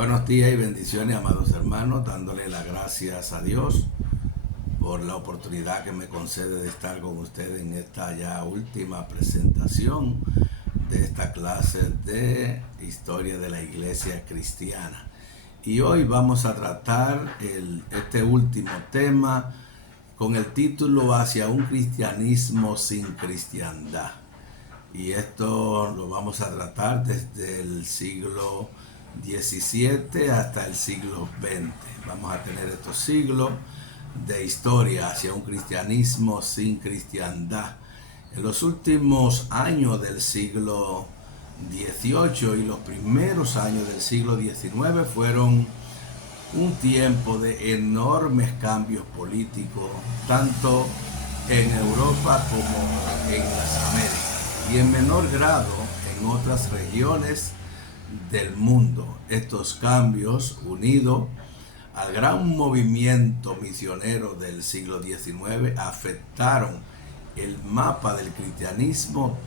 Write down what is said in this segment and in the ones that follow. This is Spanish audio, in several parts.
Buenos días y bendiciones, amados hermanos, dándole las gracias a Dios por la oportunidad que me concede de estar con ustedes en esta ya última presentación de esta clase de historia de la iglesia cristiana. Y hoy vamos a tratar este último tema con el título Hacia un cristianismo sin cristiandad. Y esto lo vamos a tratar desde el siglo XVII hasta el siglo XX. Vamos a tener estos siglos de historia hacia un cristianismo sin cristiandad. En los últimos años del siglo XVIII y los primeros años del siglo XIX fueron un tiempo de enormes cambios políticos, tanto en Europa como en las Américas, y en menor grado en otras regiones del mundo. Estos cambios, unidos al gran movimiento misionero del siglo XIX, afectaron el mapa del cristianismo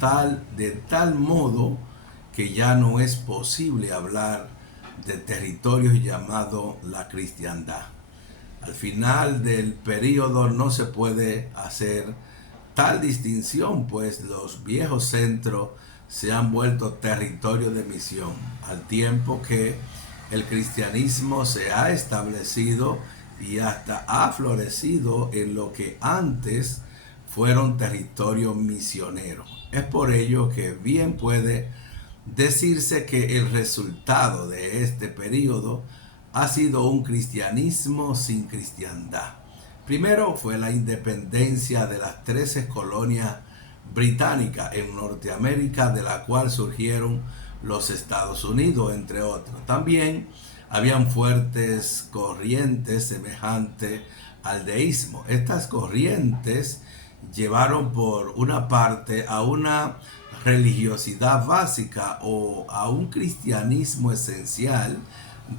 de tal modo que ya no es posible hablar de territorios llamados la cristiandad. Al final del periodo no se puede hacer tal distinción, pues los viejos centros se han vuelto territorio de misión, al tiempo que el cristianismo se ha establecido y hasta ha florecido en lo que antes fueron territorios misioneros. Es por ello que bien puede decirse que el resultado de este periodo ha sido un cristianismo sin cristiandad. Primero fue la independencia de las 13 colonias británicas en Norteamérica, de la cual surgieron los Estados Unidos, entre otros. También habían fuertes corrientes semejantes al deísmo. Estas corrientes llevaron por una parte a una religiosidad básica o a un cristianismo esencial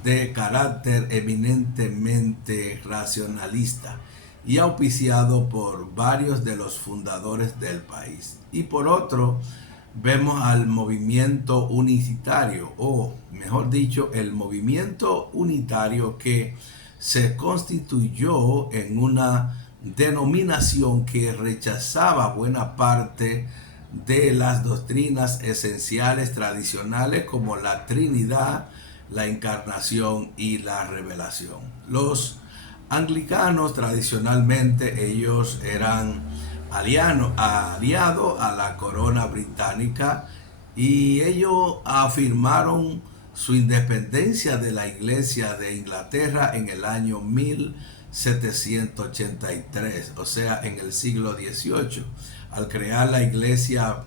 de carácter eminentemente racionalista y auspiciado por varios de los fundadores del país. Y por otro, vemos al movimiento unitario, o mejor dicho, el movimiento unitario que se constituyó en una denominación que rechazaba buena parte de las doctrinas esenciales tradicionales como la Trinidad, la encarnación y la revelación. Los anglicanos tradicionalmente ellos eran aliados a la corona británica y ellos afirmaron su independencia de la iglesia de Inglaterra en el año 1783, o sea, en el siglo XVIII, al crear la iglesia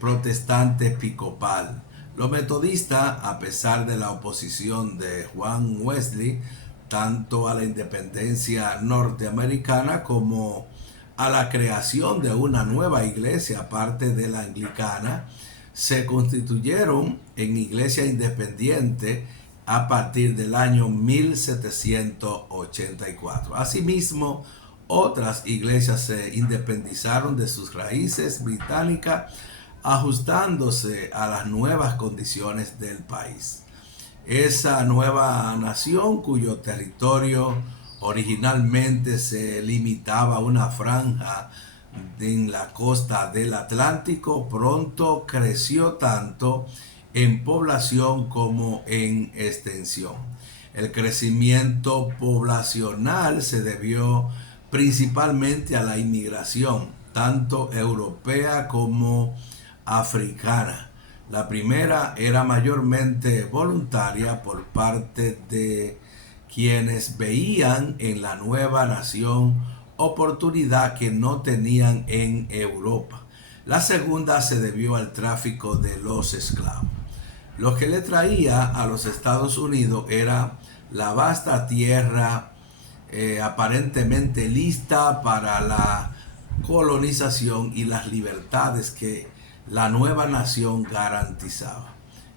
protestante episcopal. Los metodistas, a pesar de la oposición de Juan Wesley, tanto a la independencia norteamericana como a la creación de una nueva iglesia aparte de la anglicana, se constituyeron en iglesia independiente a partir del año 1784. Asimismo, otras iglesias se independizaron de sus raíces británicas, ajustándose a las nuevas condiciones del país. Esa nueva nación, cuyo territorio originalmente se limitaba a una franja en la costa del Atlántico, pronto creció tanto en población como en extensión. El crecimiento poblacional se debió principalmente a la inmigración, tanto europea como africana. La primera era mayormente voluntaria por parte de quienes veían en la nueva nación oportunidad que no tenían en Europa. La segunda se debió al tráfico de los esclavos. Lo que le traía a los Estados Unidos era la vasta tierra aparentemente lista para la colonización y las libertades que la nueva nación garantizaba.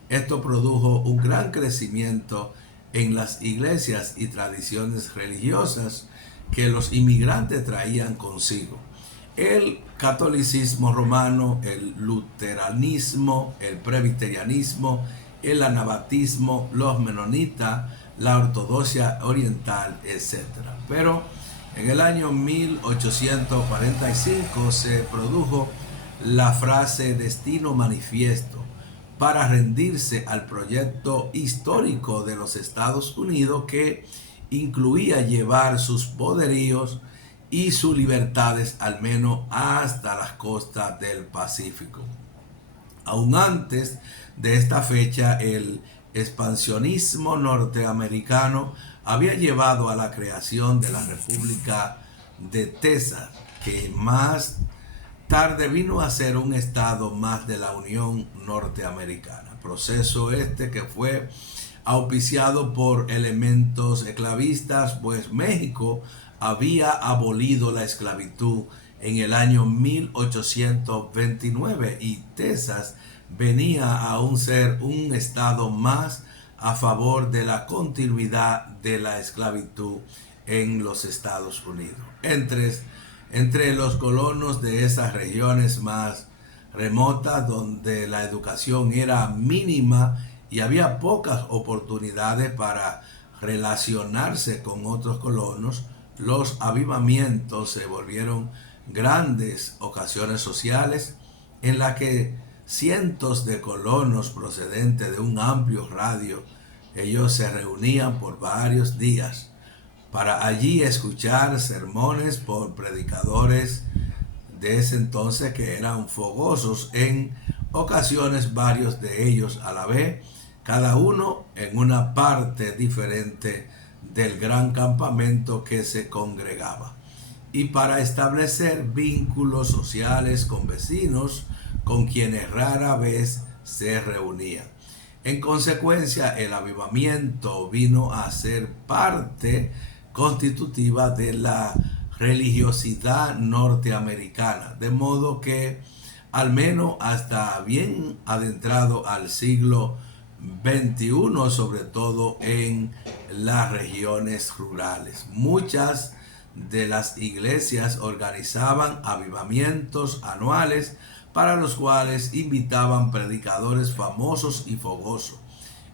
Esto produjo un gran crecimiento en las iglesias y tradiciones religiosas que los inmigrantes traían consigo. El catolicismo romano, el luteranismo, el presbiterianismo el anabatismo, los menonitas, la ortodoxia oriental, etc. Pero en el año 1845 se produjo la frase destino manifiesto para rendirse al proyecto histórico de los Estados Unidos, que incluía llevar sus poderíos y sus libertades al menos hasta las costas del Pacífico. Aún antes de esta fecha, el expansionismo norteamericano había llevado a la creación de la República de Texas, que más tarde vino a ser un estado más de la Unión Norteamericana. Proceso este que fue auspiciado por elementos esclavistas, pues México había abolido la esclavitud en el año 1829 y Texas venía a ser un estado más a favor de la continuidad de la esclavitud en los Estados Unidos. Entre los colonos de esas regiones más remotas, donde la educación era mínima y había pocas oportunidades para relacionarse con otros colonos, los avivamientos se volvieron grandes ocasiones sociales en las que cientos de colonos procedentes de un amplio radio, ellos se reunían por varios días para allí escuchar sermones por predicadores de ese entonces que eran fogosos, en ocasiones varios de ellos a la vez, cada uno en una parte diferente del gran campamento que se congregaba, y para establecer vínculos sociales con vecinos con quienes rara vez se reunían. En consecuencia, el avivamiento vino a ser parte constitutiva de la religiosidad norteamericana, de modo que al menos hasta bien adentrado al siglo XXI, sobre todo en las regiones rurales, muchas de las iglesias organizaban avivamientos anuales para los cuales invitaban predicadores famosos y fogosos.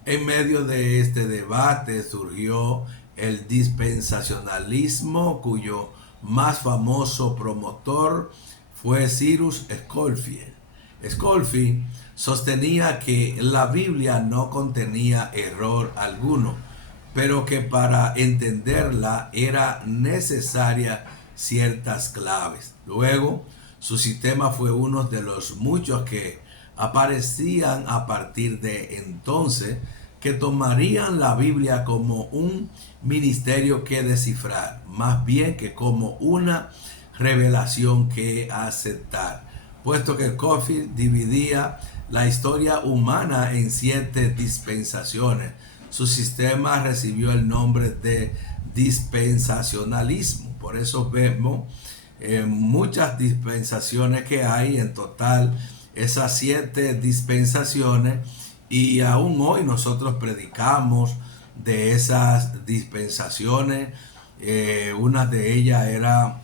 En medio de este debate surgió el dispensacionalismo, cuyo más famoso promotor fue Cyrus Scofield. Scofield sostenía que la Biblia no contenía error alguno, pero que para entenderla era necesaria ciertas claves. Luego, su sistema fue uno de los muchos que aparecían a partir de entonces, que tomarían la Biblia como un ministerio que descifrar, más bien que como una revelación que aceptar, puesto que Scofield dividía la historia humana en 7 dispensaciones. Su sistema recibió el nombre de dispensacionalismo. Por eso vemos muchas dispensaciones que hay, en total esas 7 dispensaciones, y aún hoy nosotros predicamos de esas dispensaciones. Una de ellas era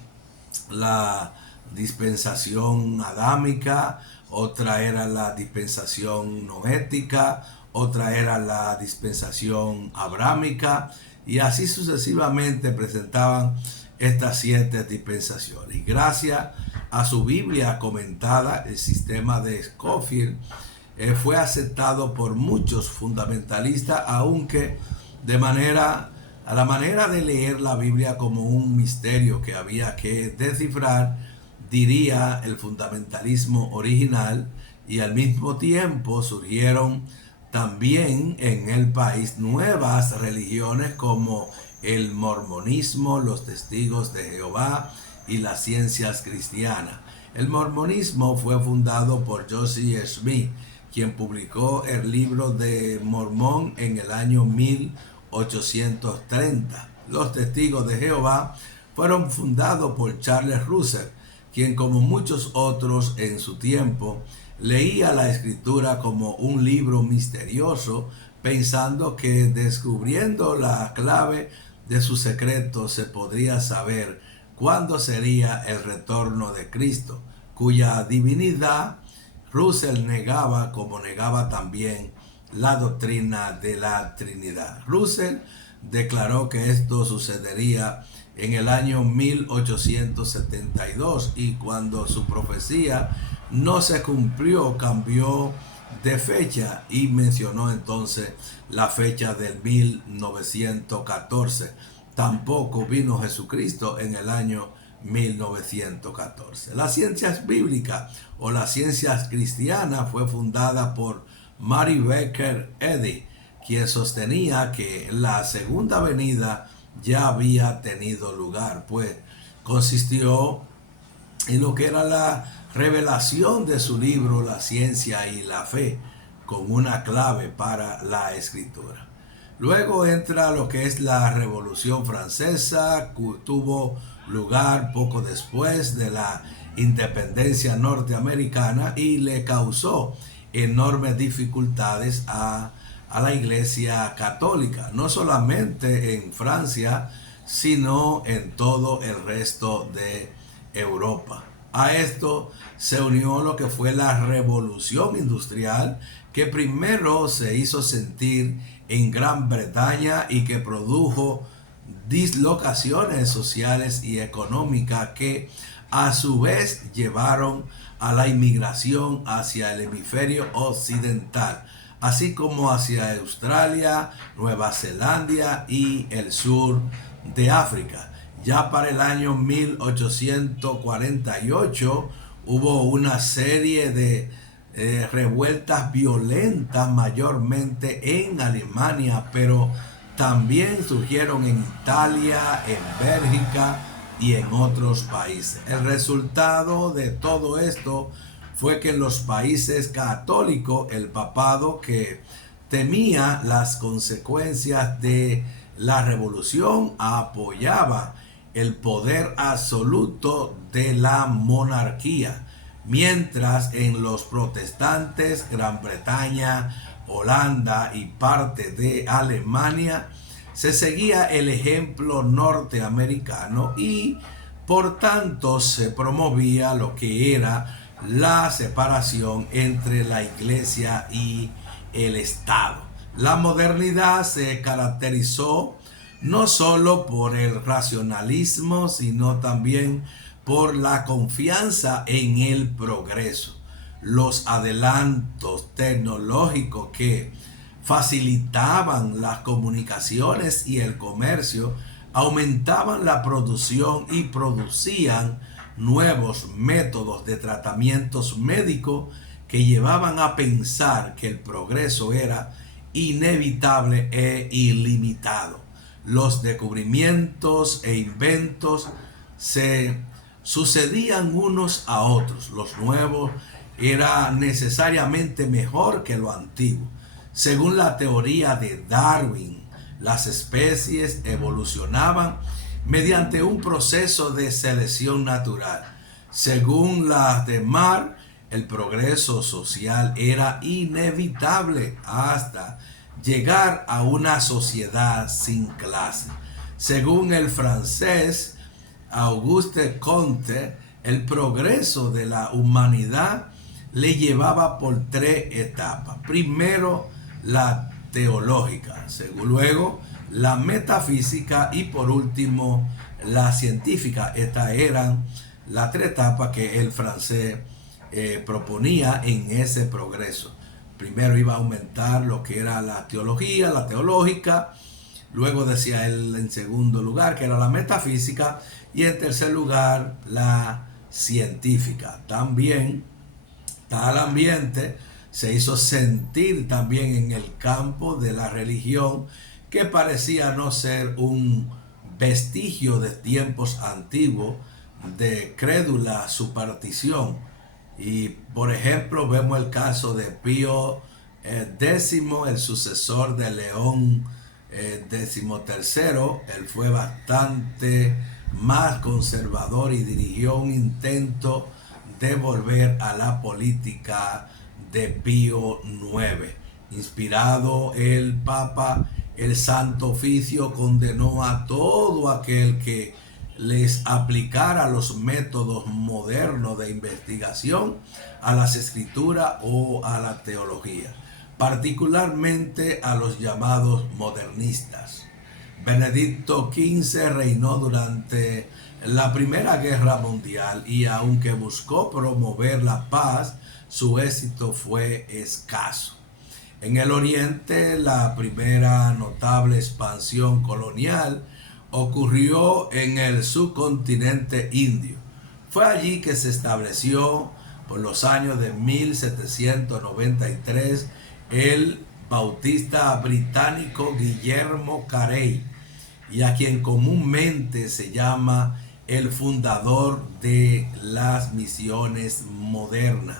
la dispensación adámica, otra era la dispensación noética, otra era la dispensación abrámica, y así sucesivamente presentaban estas 7 dispensaciones. Y gracias a su Biblia comentada, el sistema de Scofield fue aceptado por muchos fundamentalistas, aunque a la manera de leer la Biblia como un misterio que había que descifrar, diría el fundamentalismo original, y al mismo tiempo surgieron también en el país nuevas religiones como el mormonismo, los testigos de Jehová y las ciencias cristianas. El mormonismo fue fundado por Joseph Smith, quien publicó el libro de Mormón en el año 1830. Los testigos de Jehová fueron fundados por Charles Russell, quien, como muchos otros en su tiempo, leía la escritura como un libro misterioso, pensando que descubriendo la clave de sus secretos se podría saber cuándo sería el retorno de Cristo, cuya divinidad Russell negaba, como negaba también la doctrina de la Trinidad. Russell declaró que esto sucedería en el año 1872 y cuando su profecía no se cumplió, cambió de fecha y mencionó entonces la fecha del 1914. Tampoco vino Jesucristo en el año 1914. Las ciencias bíblicas o las ciencias cristianas fue fundada por Mary Baker Eddy, quien sostenía que la segunda venida ya había tenido lugar, pues consistió en lo que era la revelación de su libro La ciencia y la fe, con una clave para la escritura. Luego entra lo que es la Revolución Francesa, que tuvo lugar poco después de la independencia norteamericana y le causó enormes dificultades a la Iglesia Católica, no solamente en Francia, sino en todo el resto de Europa. A esto se unió lo que fue la Revolución Industrial, que primero se hizo sentir en Gran Bretaña y que produjo dislocaciones sociales y económicas que a su vez llevaron a la inmigración hacia el hemisferio occidental, así como hacia Australia, Nueva Zelanda y el sur de África. Ya para el año 1848 hubo una serie de revueltas violentas, mayormente en Alemania, pero también surgieron en Italia, en Bélgica y en otros países. El resultado de todo esto fue que en los países católicos, el papado, que temía las consecuencias de la revolución, apoyaba el poder absoluto de la monarquía, mientras en los protestantes, Gran Bretaña, Holanda y parte de Alemania, se seguía el ejemplo norteamericano y por tanto se promovía lo que era la separación entre la iglesia y el Estado. La modernidad se caracterizó no solo por el racionalismo, sino también por la confianza en el progreso. Los adelantos tecnológicos que facilitaban las comunicaciones y el comercio aumentaban la producción y producían nuevos métodos de tratamientos médicos que llevaban a pensar que el progreso era inevitable e ilimitado. Los descubrimientos e inventos se sucedían unos a otros. Los nuevos era necesariamente mejor que lo antiguo. Según la teoría de Darwin, las especies evolucionaban mediante un proceso de selección natural. Según las de Marx, el progreso social era inevitable hasta llegar a una sociedad sin clase. Según el francés Auguste Comte, el progreso de la humanidad le llevaba por tres etapas. Primero, la teológica, luego la metafísica y por último la científica. Estas eran las tres etapas que el francés proponía en ese progreso. Primero iba a aumentar lo que era la teología, la teológica. Luego decía él en segundo lugar que era la metafísica y en tercer lugar la científica. También tal ambiente se hizo sentir también en el campo de la religión, que parecía no ser un vestigio de tiempos antiguos de crédula superstición. Y por ejemplo vemos el caso de Pío X, el sucesor de León XIII. Él fue bastante más conservador y dirigió un intento de volver a la política de Pío IX. Inspirado el Papa, el Santo Oficio condenó a todo aquel que les aplicara los métodos modernos de investigación a las escrituras o a la teología. particularmente a los llamados modernistas. Benedicto XV reinó durante la Primera Guerra Mundial y aunque buscó promover la paz, su éxito fue escaso. En el Oriente, la primera notable expansión colonial ocurrió en el subcontinente indio. Fue allí que se estableció por los años de 1793 el bautista británico Guillermo Carey, y a quien comúnmente se llama el fundador de las misiones modernas.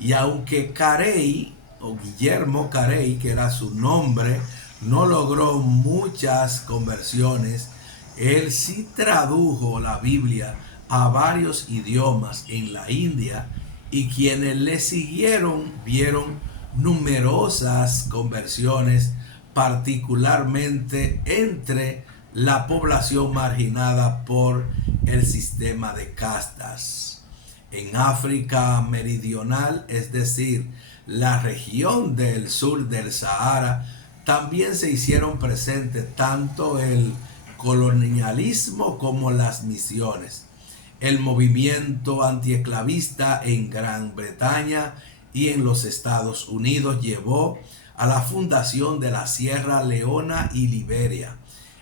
Y aunque Carey, o Guillermo Carey, que era su nombre, no logró muchas conversiones, él sí tradujo la Biblia a varios idiomas en la India, y quienes le siguieron vieron numerosas conversiones, particularmente entre la población marginada por el sistema de castas. En África meridional, es decir, la región del sur del Sahara, también se hicieron presentes tanto el colonialismo como las misiones. El movimiento antiesclavista en Gran Bretaña y en los Estados Unidos llevó a la fundación de la Sierra Leona y Liberia.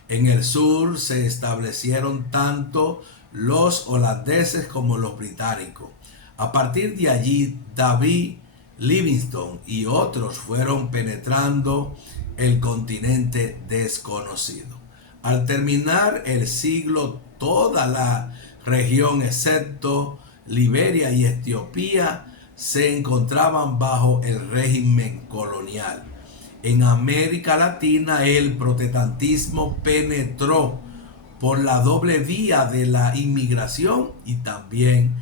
En el sur se establecieron tanto los holandeses como los británicos. A partir de allí, David Livingstone y otros fueron penetrando el continente desconocido. Al terminar el siglo, toda la región, excepto Liberia y Etiopía, se encontraban bajo el régimen colonial. En América Latina, el protestantismo penetró por la doble vía de la inmigración y también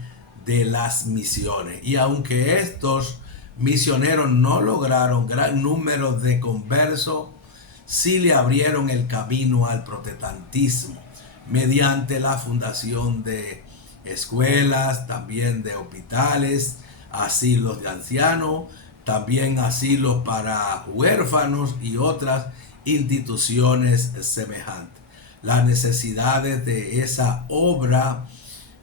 de las misiones. Y aunque estos misioneros no lograron gran número de conversos, sí le abrieron el camino al protestantismo mediante la fundación de escuelas, también de hospitales, asilos de ancianos, también asilos para huérfanos y otras instituciones semejantes. Las necesidades de esa obra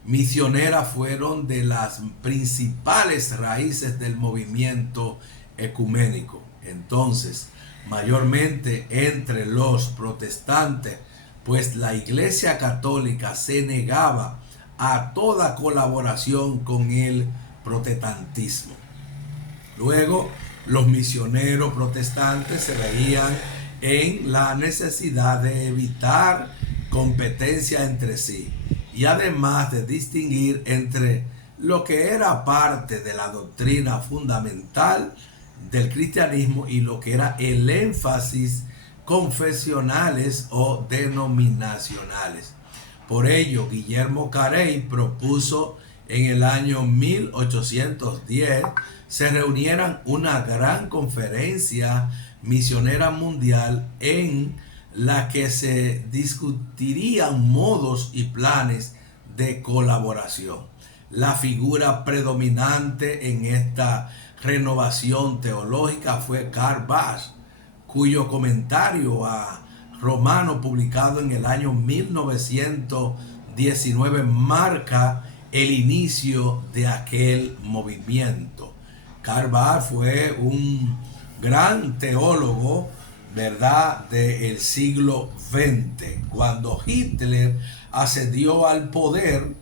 misionera fueron de las principales raíces del movimiento ecuménico. Entonces, mayormente entre los protestantes, pues la Iglesia Católica se negaba a toda colaboración con el protestantismo. Luego, los misioneros protestantes se veían en la necesidad de evitar competencia entre sí y además de distinguir entre lo que era parte de la doctrina fundamental del cristianismo y lo que era el énfasis confesionales o denominacionales. Por ello, Guillermo Carey propuso en el año 1810 se reunieran una gran conferencia misionera mundial en la que se discutirían modos y planes de colaboración. La figura predominante en esta renovación teológica fue Karl Barth, cuyo comentario a Romano, publicado en el año 1919, marca el inicio de aquel movimiento. Karl Barth fue un gran teólogo, ¿verdad?, del siglo XX. Cuando Hitler ascendió al poder,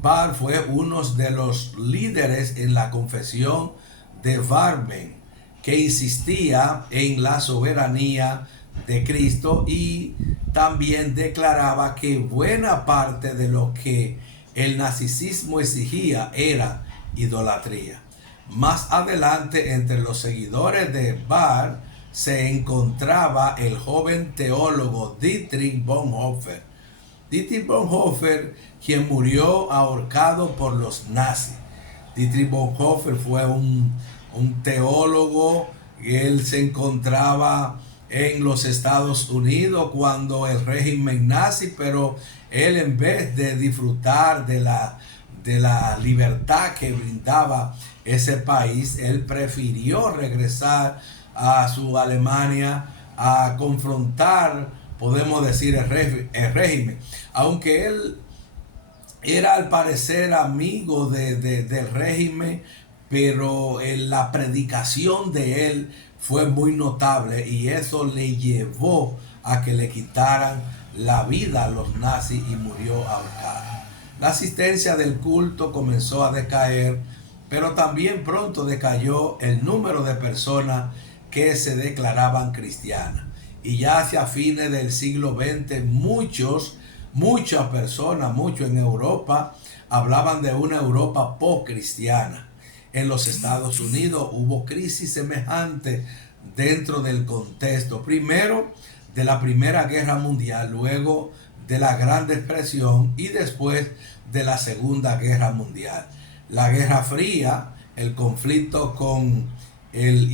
Barth fue uno de los líderes en la confesión de Warmen, que insistía en la soberanía de Cristo y también declaraba que buena parte de lo que el nazismo exigía era idolatría. Más adelante, entre los seguidores de Barth se encontraba el joven teólogo Dietrich Bonhoeffer. Dietrich Bonhoeffer, quien murió ahorcado por los nazis. Dietrich Bonhoeffer fue un teólogo. Él se encontraba en los Estados Unidos cuando el régimen nazi, pero él, en vez de disfrutar de la libertad que brindaba ese país, él prefirió regresar a su Alemania a confrontar, podemos decir, el régimen. Aunque él era al parecer amigo del régimen, pero la predicación de él fue muy notable y eso le llevó a que le quitaran la vida a los nazis y murió ahorcado. La asistencia del culto comenzó a decaer, pero también pronto decayó el número de personas que se declaraban cristianas. Y ya hacia fines del siglo XX muchas personas, muchos en Europa, hablaban de una Europa post-cristiana. En los Estados Unidos hubo crisis semejante dentro del contexto, primero de la Primera Guerra Mundial, luego de la Gran Depresión y después de la Segunda Guerra Mundial. La Guerra Fría, el conflicto con el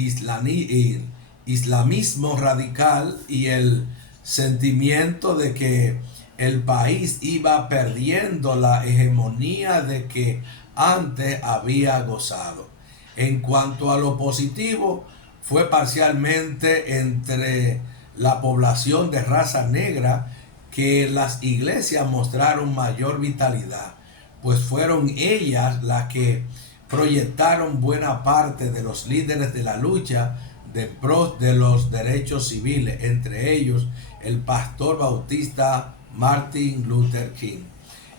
islamismo radical y el sentimiento de que el país iba perdiendo la hegemonía de que antes había gozado. En cuanto a lo positivo, fue parcialmente entre la población de raza negra que las iglesias mostraron mayor vitalidad, pues fueron ellas las que proyectaron buena parte de los líderes de la lucha de pro de los derechos civiles, entre ellos el pastor bautista Martin Luther King.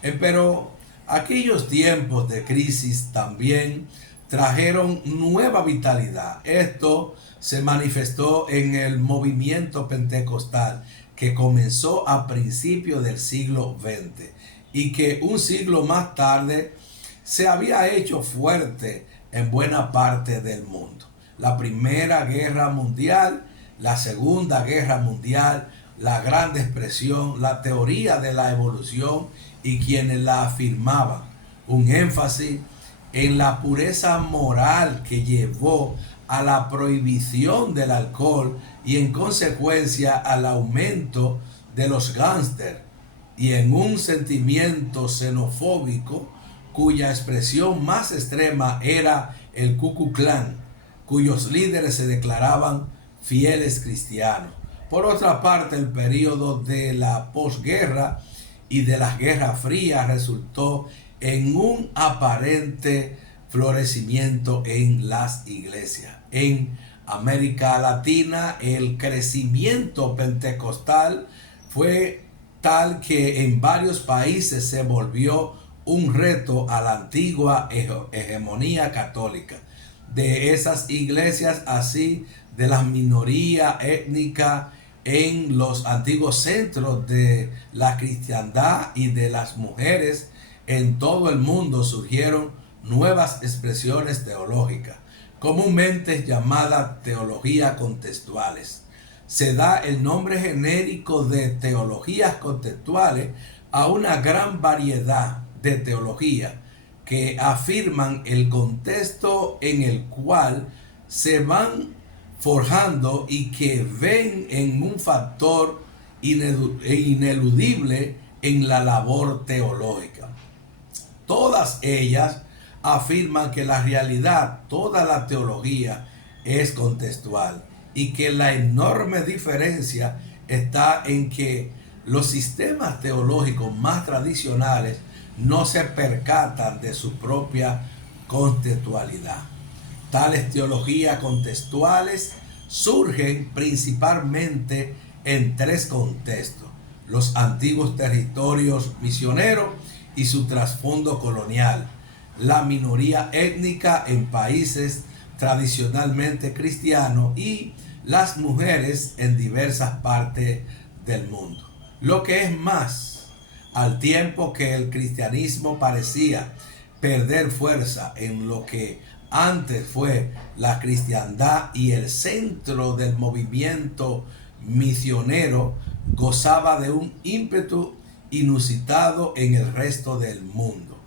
Pero aquellos tiempos de crisis también trajeron nueva vitalidad. Esto se manifestó en el movimiento pentecostal que comenzó a principios del siglo XX y que un siglo más tarde se había hecho fuerte en buena parte del mundo. La Primera Guerra Mundial, la Segunda Guerra Mundial, la Gran Depresión, la teoría de la evolución y quienes la afirmaban, un énfasis en la pureza moral que llevó a la prohibición del alcohol y en consecuencia al aumento de los gángsters, y en un sentimiento xenofóbico cuya expresión más extrema era el Ku Klux Klan, cuyos líderes se declaraban fieles cristianos. Por otra parte, el periodo de la posguerra y de la Guerra Fría resultó en un aparente florecimiento en las iglesias. En América Latina, el crecimiento pentecostal fue tal que en varios países se volvió un reto a la antigua hegemonía católica de esas iglesias, así de la minoría étnica en los antiguos centros de la cristiandad y de las mujeres. En todo el mundo surgieron nuevas expresiones teológicas, comúnmente llamadas teologías contextuales. Se da el nombre genérico de teologías contextuales a una gran variedad de teologías que afirman el contexto en el cual se van forjando y que ven en un factor ineludible en la labor teológica. Todas ellas afirman que la realidad, toda la teología es contextual y que la enorme diferencia está en que los sistemas teológicos más tradicionales no se percatan de su propia contextualidad. Tales teologías contextuales surgen principalmente en tres contextos: los antiguos territorios misioneros y su trasfondo colonial, la minoría étnica en países tradicionalmente cristianos y las mujeres en diversas partes del mundo. Lo que es más, al tiempo que el cristianismo parecía perder fuerza en lo que antes fue la cristiandad y el centro del movimiento misionero, gozaba de un ímpetu inusitado en el resto del mundo.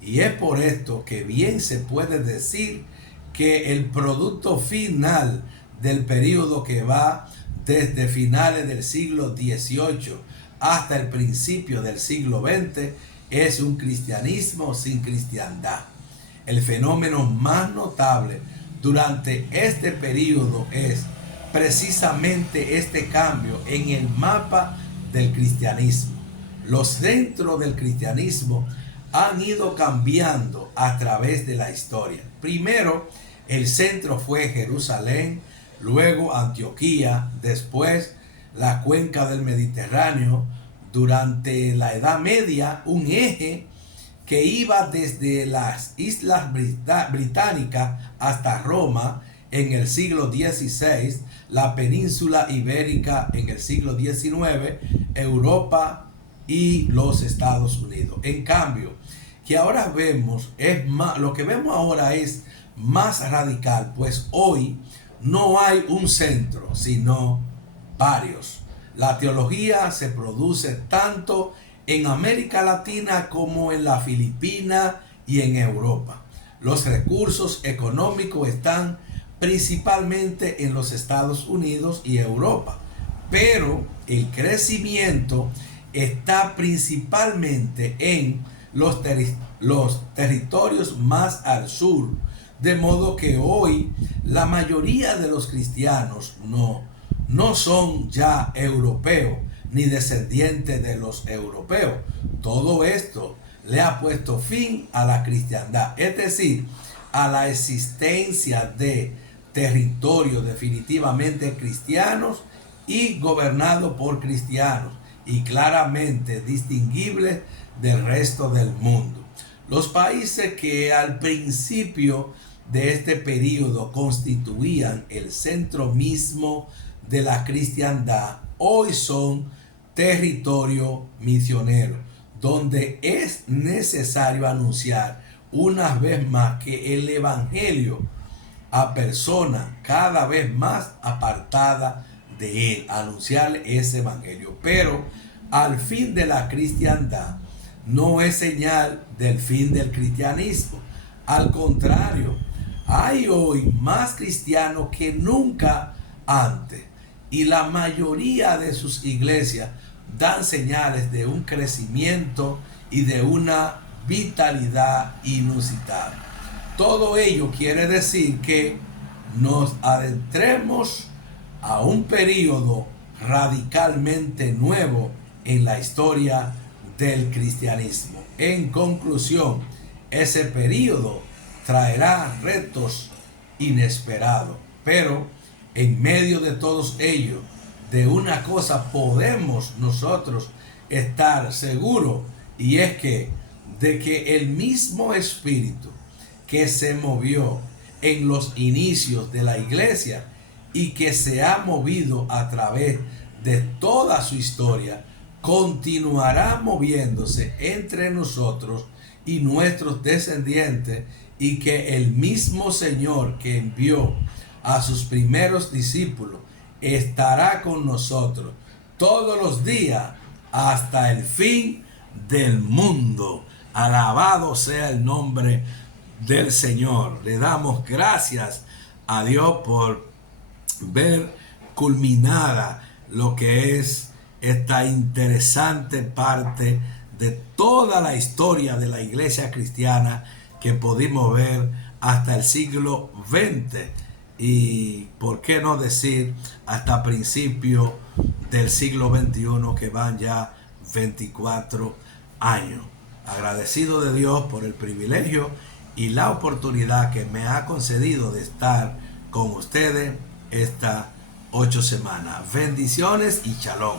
Y es por esto que bien se puede decir que el producto final del periodo que va desde finales del siglo XVIII hasta el principio del siglo XX es un cristianismo sin cristiandad. El fenómeno más notable durante este periodo es precisamente este cambio en el mapa del cristianismo. Los centros del cristianismo han ido cambiando a través de la historia. Primero, el centro fue Jerusalén, luego Antioquía, después la cuenca del Mediterráneo. Durante la Edad Media, un eje que iba desde las Islas Británicas hasta Roma en el siglo XVI, la península ibérica en el siglo XIX, Europa y los Estados Unidos. En cambio, que ahora vemos es más, lo que vemos ahora es más radical, pues hoy no hay un centro, sino varios. La teología se produce tanto en América Latina como en la Filipinas y en Europa. Los recursos económicos están principalmente en los Estados Unidos y Europa, pero el crecimiento está principalmente en los territorios más al sur, de modo que hoy la mayoría de los cristianos no son ya europeos ni descendientes de los europeos. Todo esto le ha puesto fin a la cristiandad, es decir, a la existencia de territorios definitivamente cristianos y gobernados por cristianos y claramente distinguibles del resto del mundo. Los países que al principio de este periodo constituían el centro mismo de la cristiandad, hoy son territorio misionero, donde es necesario anunciar una vez más que el evangelio a personas cada vez más apartadas de él, anunciarle ese evangelio. Pero al fin de la cristiandad no es señal del fin del cristianismo. Al contrario, hay hoy más cristianos que nunca antes, y la mayoría de sus iglesias dan señales de un crecimiento y de una vitalidad inusitada. Todo ello quiere decir que nos adentremos a un periodo radicalmente nuevo en la historia del cristianismo. En conclusión, ese periodo traerá retos inesperados, pero en medio de todos ellos, de una cosa podemos nosotros estar seguros, y es de que el mismo espíritu que se movió en los inicios de la iglesia y que se ha movido a través de toda su historia, continuará moviéndose entre nosotros y nuestros descendientes, y que el mismo Señor que envió a sus primeros discípulos estará con nosotros todos los días hasta el fin del mundo. Alabado sea el nombre del Señor. Le damos gracias a Dios por ver culminada lo que es esta interesante parte de toda la historia de la iglesia cristiana que pudimos ver hasta el siglo XX, y por qué no decir hasta principios del siglo XXI, que van ya 24 años. Agradecido de Dios por el privilegio y la oportunidad que me ha concedido de estar con ustedes estas 8 semanas. Bendiciones y shalom.